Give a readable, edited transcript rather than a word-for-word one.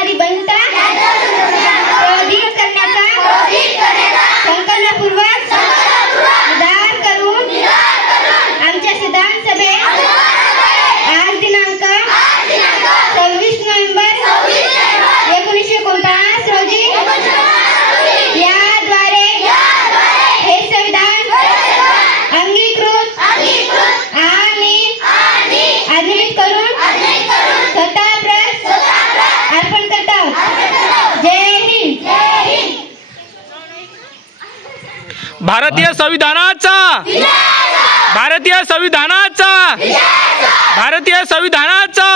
होणारी बंधता प्रदीप करण्याचा संकल्पपूर्वक निर्धार करून आमच्या सिद्धांत सभेत आज दिनांक 26 नोव्हेंबर 1949 रोजी याद्वारे हे संविधान अंगीकृत आणि आधुनिक करून स्वतः प्रत अर्पण करतात। जय हिंद। भारतीय संविधानाचा भारतीय संविधानाचा भारतीय संविधानाचा